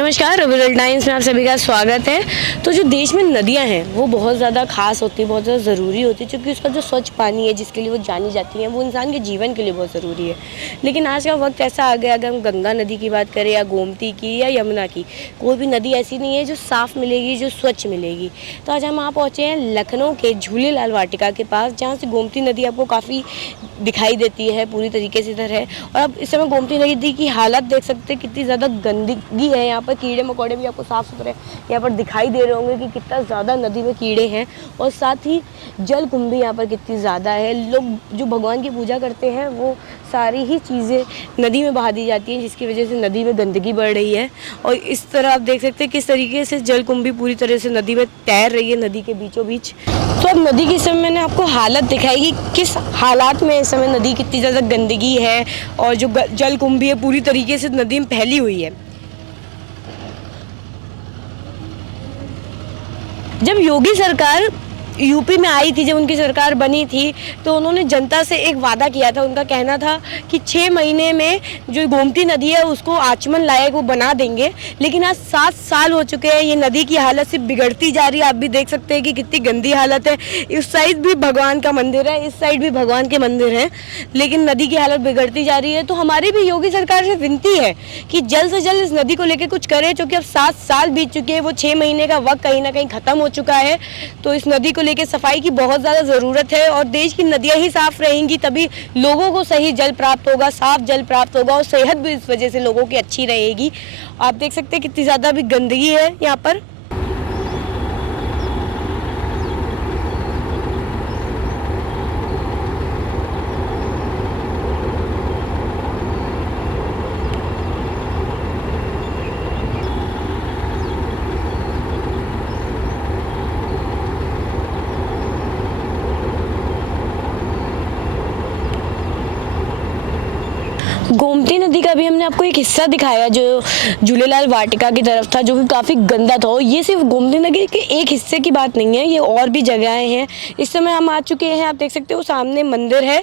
नमस्कार, rural times में आप सभी का स्वागत है। तो जो देश में नदियां हैं वो बहुत ज़्यादा खास होती है, बहुत ज़्यादा ज़रूरी होती है, क्योंकि उसका जो स्वच्छ पानी है जिसके लिए वो जानी जाती है वो इंसान के जीवन के लिए बहुत ज़रूरी है। लेकिन आज का वक्त ऐसा आ गया, अगर हम गंगा नदी की बात करें या गोमती की या यमुना की, कोई भी नदी ऐसी नहीं है जो साफ़ मिलेगी, जो स्वच्छ मिलेगी। तो आज हम वहाँ पहुँचे हैं लखनऊ के झूलेलाल वाटिका के पास, जहाँ से गोमती नदी आपको काफ़ी दिखाई देती है, पूरी तरीके से इधर है। और अब इस समय गोमती नदी की हालत देख सकते हैं, कितनी ज़्यादा गंदगी है। यहाँ पर कीड़े मकोड़े भी आपको साफ़ सुथरे यहाँ पर दिखाई दे रहे होंगे कि कितना ज़्यादा नदी में कीड़े हैं। और साथ ही जल कुंभ भी यहाँ पर कितनी ज़्यादा है। लोग जो भगवान की पूजा करते हैं वो सारी ही चीज़ें नदी में बहा दी जाती हैं, जिसकी वजह से नदी में गंदगी बढ़ रही है। और इस तरह आप देख सकते हैं किस तरीके से जल कुंभ भी पूरी तरह से नदी में तैर रही है, नदी के बीचों बीच। तो अब नदी की इस समय मैंने आपको हालत दिखाई कि किस हालात में इस समय नदी कितनी ज़्यादा गंदगी है और जो जल कुंभ भी है पूरी तरीके से नदी में फैली हुई है। जब योगी सरकार यूपी में आई थी, जब उनकी सरकार बनी थी, तो उन्होंने जनता से एक वादा किया था। उनका कहना था कि 6 महीने में जो गोमती नदी है उसको आचमन लायक वो बना देंगे। लेकिन आज 7 साल हो चुके हैं, ये नदी की हालत सिर्फ बिगड़ती जा रही है। आप भी देख सकते हैं कि कितनी गंदी हालत है। इस साइड भी भगवान का मंदिर है, इस साइड भी भगवान के मंदिर हैं, लेकिन नदी की हालत बिगड़ती जा रही है। तो हमारी भी योगी सरकार से विनती है कि जल्द से जल्द इस नदी को लेकर कुछ करें, क्योंकि अब 7 साल बीत चुके हैं, वो 6 महीने का वक्त कहीं ना कहीं ख़त्म हो चुका है। तो इस नदी को लेके सफाई की बहुत ज़्यादा ज़रूरत है। और देश की नदियाँ ही साफ़ रहेंगी तभी लोगों को सही जल प्राप्त होगा, साफ जल प्राप्त होगा, और सेहत भी इस वजह से लोगों की अच्छी रहेगी। आप देख सकते हैं कितनी ज़्यादा भी गंदगी है यहाँ पर। गोमती नदी का भी हमने आपको एक हिस्सा दिखाया जो झूलेलाल वाटिका की तरफ था, जो कि काफ़ी गंदा था। और ये सिर्फ गोमती नदी के एक हिस्से की बात नहीं है, ये और भी जगहें हैं। इस समय हम आ चुके हैं, आप देख सकते हो सामने मंदिर है,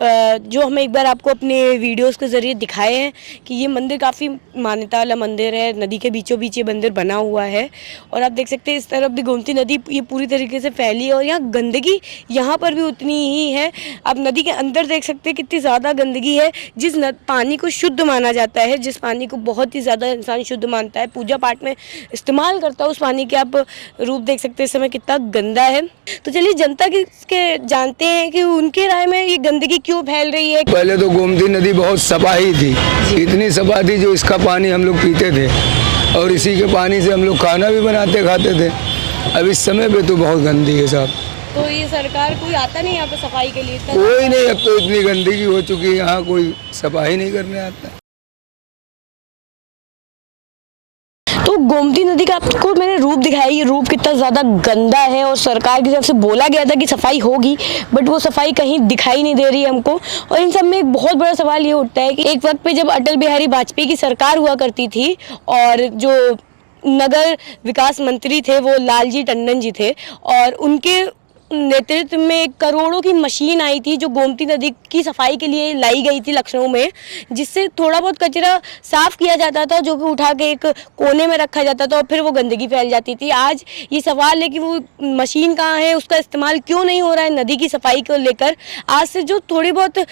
जो हम एक बार आपको अपने वीडियोस के ज़रिए दिखाए हैं कि ये मंदिर काफ़ी मान्यता वाला मंदिर है। नदी के बीचों बीच ये मंदिर बना हुआ है। और आप देख सकते हैं इस तरफ भी गोमती नदी ये पूरी तरीके से फैली है, और यहाँ गंदगी यहाँ पर भी उतनी ही है। आप नदी के अंदर देख सकते हैं कितनी ज़्यादा गंदगी है। जिस पानी को शुद्ध माना जाता है, जिस पानी को बहुत ही ज़्यादा इंसान शुद्ध मानता है, पूजा पाठ में इस्तेमाल करता है, उस पानी के आप रूप देख सकते हैं इस समय कितना गंदा है। तो चलिए जनता के जानते हैं कि उनके राय में ये गंदगी क्यों फैल रही है। पहले तो गोमती नदी बहुत सफा ही थी, इतनी सफा थी जो इसका पानी हम लोग पीते थे, और इसी के पानी से हम लोग खाना भी बनाते खाते थे। अब इस समय पे तो बहुत गंदी है साहब। तो ये सरकार कोई आता नहीं यहाँ पे सफाई के लिए? कोई नहीं, अब तो इतनी गंदगी हो चुकी है, यहाँ कोई सफाई नहीं करने आता। तो गोमती नदी का आपको मैंने रूप दिखाया, ये रूप कितना ज़्यादा गंदा है। और सरकार की तरफ से बोला गया था कि सफाई होगी, बट वो सफाई कहीं दिखाई नहीं दे रही है हमको। और इन सब में एक बहुत बड़ा सवाल ये उठता है कि एक वक्त पे जब अटल बिहारी वाजपेयी की सरकार हुआ करती थी, और जो नगर विकास मंत्री थे वो लालजी टंडन जी थे, और उनके नेतृत्व में करोड़ों की मशीन आई थी जो गोमती नदी की सफाई के लिए लाई गई थी लखनऊ में, जिससे थोड़ा बहुत कचरा साफ किया जाता था, जो कि उठा के एक कोने में रखा जाता था और फिर वो गंदगी फैल जाती थी। आज ये सवाल है कि वो मशीन कहाँ है, उसका इस्तेमाल क्यों नहीं हो रहा है नदी की सफाई को लेकर। आज से जो थोड़ी बहुत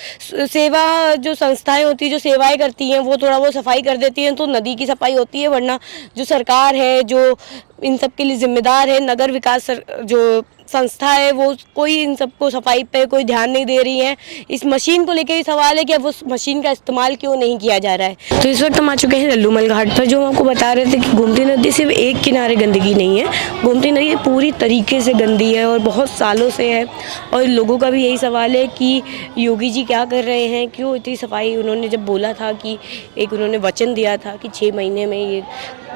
सेवा जो संस्थाएं होती हैं, जो सेवाएं करती हैं, वो थोड़ा बहुत सफाई कर देती हैं तो नदी की सफाई होती है। वरना जो सरकार है, जो इन सब के लिए जिम्मेदार है, नगर विकास जो संस्था है, वो कोई इन सबको सफाई पे कोई ध्यान नहीं दे रही है। इस मशीन को लेकर ही सवाल है कि अब उस मशीन का इस्तेमाल क्यों नहीं किया जा रहा है। तो इस वक्त हम आ चुके हैं लल्लूमल घाट पर, जो हम आपको बता रहे थे कि गोमती नदी सिर्फ एक किनारे गंदगी नहीं है, गोमती नदी पूरी तरीके से गंदी है और बहुत सालों से है। और लोगों का भी यही सवाल है कि योगी जी क्या कर रहे हैं, क्यों इतनी सफाई। उन्होंने जब बोला था कि एक उन्होंने वचन दिया था कि 6 महीने में ये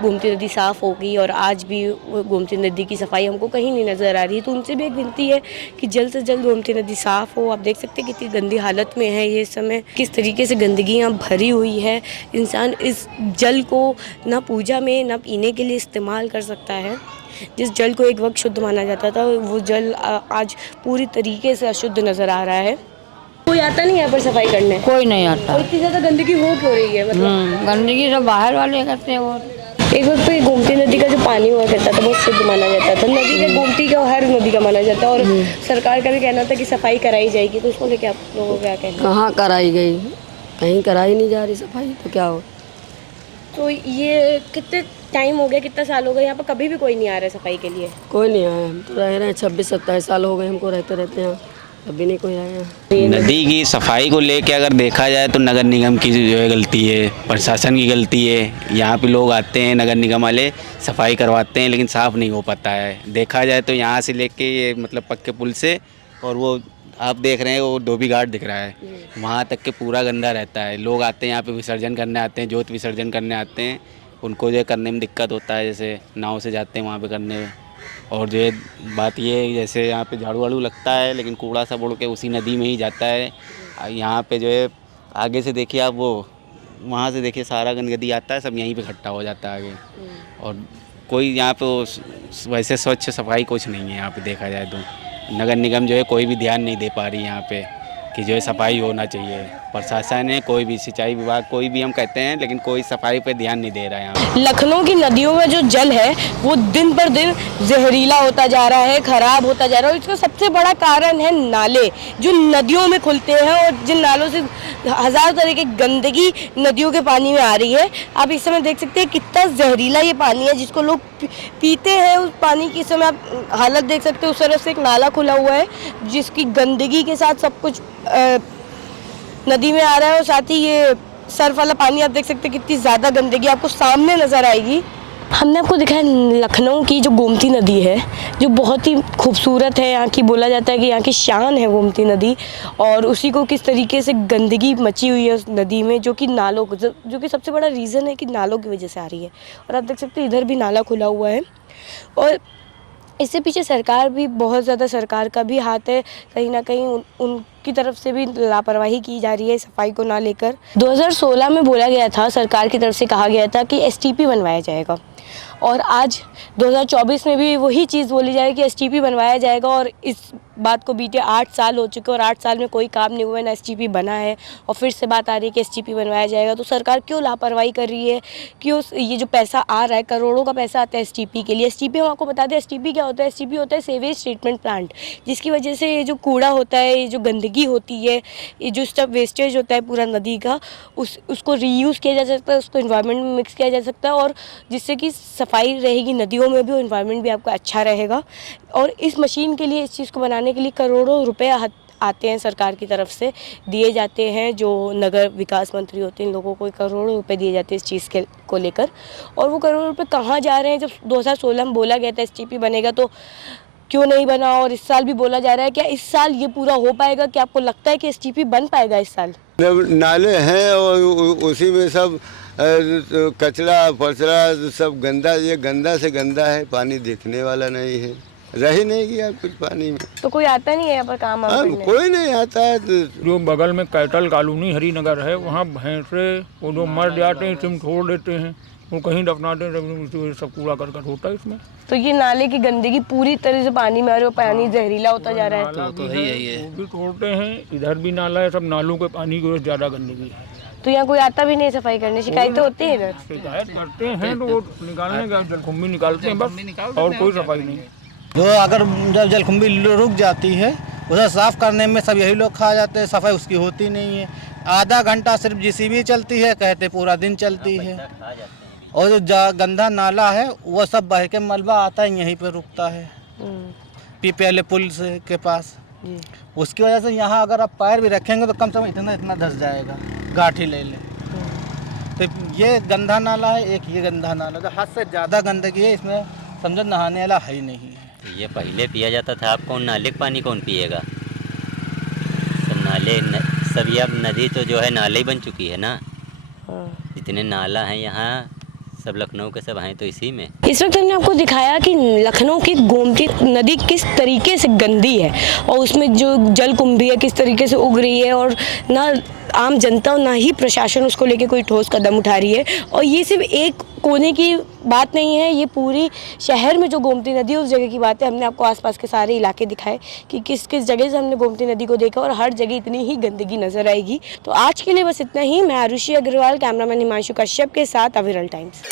गोमती नदी साफ़ होगी, और आज भी गोमती नदी की सफाई हमको कहीं नहीं नज़र आ रही। तो उनसे भी एक विनती है कि जल्द से जल्द गोमती नदी साफ़ हो। आप देख सकते हैं कितनी गंदी हालत में है ये समय, किस तरीके से गंदगी यहाँ भरी हुई है। इंसान इस जल को ना पूजा में ना पीने के लिए इस्तेमाल कर सकता है। जिस जल को एक वक्त शुद्ध माना जाता था, वो जल आज पूरी तरीके से अशुद्ध नज़र आ रहा है। कोई आता नहीं यहाँ पर सफाई करने? कोई नहीं आता। और इतनी ज़्यादा गंदगी हो क्यों रही है? मतलब गंदगी तो बाहर वाले करते हैं वो। एक वक्त पे गोमती नदी का जो पानी हुआ करता था बहुत शुद्ध माना जाता था। नदी का गोमती का हर नदी का माना जाता है और सरकार का भी कहना था कि सफाई कराई जाएगी, तो उसको लेके आप लोगों का क्या कहना है? कहाँ कराई गई, कहीं कराई नहीं जा रही सफाई, तो क्या हो। तो ये कितने टाइम हो गया, कितना साल हो गए यहाँ पर कभी भी कोई नहीं आ रहा है सफाई के लिए? कोई नहीं आया, हम तो रह रहे हैं 26-27 साल हो गए हमको रहते रहते हैं, अभी नहीं कोई आया। नदी की सफाई को लेके अगर देखा जाए तो नगर निगम की जो है गलती है, प्रशासन की गलती है। यहाँ पे लोग आते हैं नगर निगम वाले सफाई करवाते हैं लेकिन साफ़ नहीं हो पाता है। देखा जाए तो यहाँ से लेके ये मतलब पक्के पुल से और वो आप देख रहे हैं वो धोबी घाट दिख रहा है, वहाँ तक के पूरा गंदा रहता है। लोग आते हैं यहाँ पे विसर्जन करने आते हैं, जोत विसर्जन करने आते हैं, उनको जो है करने में दिक्कत होता है, जैसे नाव से जाते हैं वहाँ पे करने। और जो है बात ये है जैसे यहाँ पे झाड़ू वाड़ू लगता है लेकिन कूड़ा सब उड़ के उसी नदी में ही जाता है। यहाँ पे जो है आगे से देखिए आप, वो वहाँ से देखिए सारा गंदगी आता है, सब यहीं पे इकट्ठा हो जाता है आगे। और कोई यहाँ पे वैसे स्वच्छ सफाई कुछ नहीं है यहाँ पे देखा जाए तो। नगर निगम जो है कोई भी ध्यान नहीं दे पा रही है यहाँ पे कि जो है सफाई होना चाहिए। प्रशासन है, कोई भी सिंचाई विभाग, कोई भी हम कहते हैं लेकिन कोई सफाई पे ध्यान नहीं दे रहा है यहाँ। लखनऊ की नदियों में जो जल है वो दिन पर दिन जहरीला होता जा रहा है, खराब होता जा रहा है और इसका सबसे बड़ा कारण है नाले जो नदियों में खुलते हैं और जिन नालों से हज़ार तरह की गंदगी नदियों के पानी में आ रही है। आप इस समय देख सकते हैं कितना जहरीला ये पानी है जिसको लोग पीते हैं। उस पानी की इस समय आप हालत देख सकते हैं, उस तरफ से एक नाला खुला हुआ है जिसकी गंदगी के साथ सब कुछ नदी में आ रहा है और साथ ही ये सर्फ वाला पानी आप देख सकते हैं कितनी ज़्यादा गंदगी आपको सामने नज़र आएगी। हमने आपको दिखाया लखनऊ की जो गोमती नदी है जो बहुत ही खूबसूरत है, यहाँ की बोला जाता है कि यहाँ की शान है गोमती नदी, और उसी को किस तरीके से गंदगी मची हुई है उस नदी में जो कि नालों जो कि सबसे बड़ा रीज़न है कि नालों की वजह से आ रही है। और आप देख सकते हैं इधर भी नाला खुला हुआ है और इससे पीछे सरकार भी बहुत ज़्यादा, सरकार का भी हाथ है कहीं ना कहीं, उनकी तरफ से भी लापरवाही की जा रही है सफाई को ना लेकर। 2016 में बोला गया था, सरकार की तरफ से कहा गया था कि एसटीपी बनवाया जाएगा और आज 2024 में भी वही चीज़ बोली जाए कि एसटीपी बनवाया जाएगा और इस बात को बीते 8 साल हो चुके और 8 साल में कोई काम नहीं हुआ है, ना एसटीपी बना है और फिर से बात आ रही है कि एसटीपी बनवाया जाएगा। तो सरकार क्यों लापरवाही कर रही है? क्यों ये जो पैसा आ रहा है, करोड़ों का पैसा आता है एसटीपी के लिए। एसटीपी हम आपको बता दें एसटीपी क्या होता है। एसटीपी होता है सीवेज ट्रीटमेंट प्लांट, जिसकी वजह से ये जो कूड़ा होता है, ये जो गंदगी होती है, ये जो स्टफ वेस्टेज होता है पूरा नदी का, उसको रीयूज़ किया जा सकता है, उसको इन्वायरमेंट में मिक्स किया जा सकता है और जिससे कि सफाई रहेगी नदियों में भी और इन्वायरमेंट भी आपका अच्छा रहेगा। और इस मशीन के लिए, इस चीज़ को बनाने के लिए करोड़ों रुपए आते हैं सरकार की तरफ से, दिए जाते हैं। जो नगर विकास मंत्री होते हैं इन लोगों को करोड़ों रुपए दिए जाते हैं इस चीज़ के को लेकर। और वो करोड़ों रुपए कहाँ जा रहे हैं? जब 2016 में बोला गया था एसटीपी बनेगा तो क्यों नहीं बना, और इस साल भी बोला जा रहा है। क्या इस साल ये पूरा हो पाएगा? क्या आपको लगता है कि एसटीपी बन पाएगा इस साल? नाले हैं और उसी में सब कचरा फचरा सब गंदा, ये गंदा से गंदा है, पानी देखने वाला नहीं है, रह ही नहीं गया कुछ पानी में। तो कोई आता नहीं है यहाँ पर काम करने? कोई नहीं आता है। जो बगल में कैटल कॉलोनी हरिनगर है वहाँ भैंसे वो जो मर जाते हैं सिम छोड़ देते हैं, वो कहीं दफनाते हैं, सब कूड़ा करकट होता है इसमें। तो ये नाले की गंदगी पूरी तरह से पानी में आ रही है, पानी जहरीला होता जा रहा है। तो है ये वो भी छोड़ते हैं, इधर भी नाला है, सब नालों के पानी की वजह से ज़्यादा गंदगी है। तो यहाँ कोई आता भी नहीं सफाई करने? शिकायतें होती है इधर? शिकायत करते हैं तो वो निकालने का जलकुंभी निकालते हैं बस, और कोई सफाई नहीं। जो अगर जब जलकुंभी रुक जाती है उसे साफ़ करने में सब यही लोग खा जाते हैं, सफाई उसकी होती नहीं है। आधा घंटा सिर्फ जेसीबी चलती है, कहते पूरा दिन चलती है। और जो गंदा नाला है वो सब बह के मलबा आता है यहीं पे रुकता है पहले पुल से के पास। उसकी वजह से यहाँ अगर आप पैर भी रखेंगे तो कम से कम इतना धस जाएगा, गाठी ले ले। तो ये गंदा नाला है, एक ये गंदा नाला, तो हद से ज़्यादा गंदगी है इसमें, समझो नहाने वाला है ही नहीं है। ये पहले पिया जाता था, अब कौन नाले का पानी कौन पिएगा? सब नाले सब ये अब नदी तो जो है नाले ही बन चुकी है ना। इतने नाला हैं यहाँ, सब लखनऊ के सब हैं तो इसी में। इस वक्त हमने आपको दिखाया कि लखनऊ की गोमती नदी किस तरीके से गंदी है और उसमें जो जलकुंभी है किस तरीके से उग रही है और ना आम जनता और ना ही प्रशासन उसको लेके कोई ठोस कदम उठा रही है। और ये सिर्फ एक कोने की बात नहीं है, ये पूरी शहर में जो गोमती नदी है उस जगह की बात है। हमने आपको आसपास के सारे इलाके दिखाए कि किस किस जगह से हमने गोमती नदी को देखा और हर जगह इतनी ही गंदगी नजर आएगी। तो आज के लिए बस इतना ही। मैं आरुषि अग्रवाल, कैमरामैन हिमांशु कश्यप के साथ अविरल टाइम्स।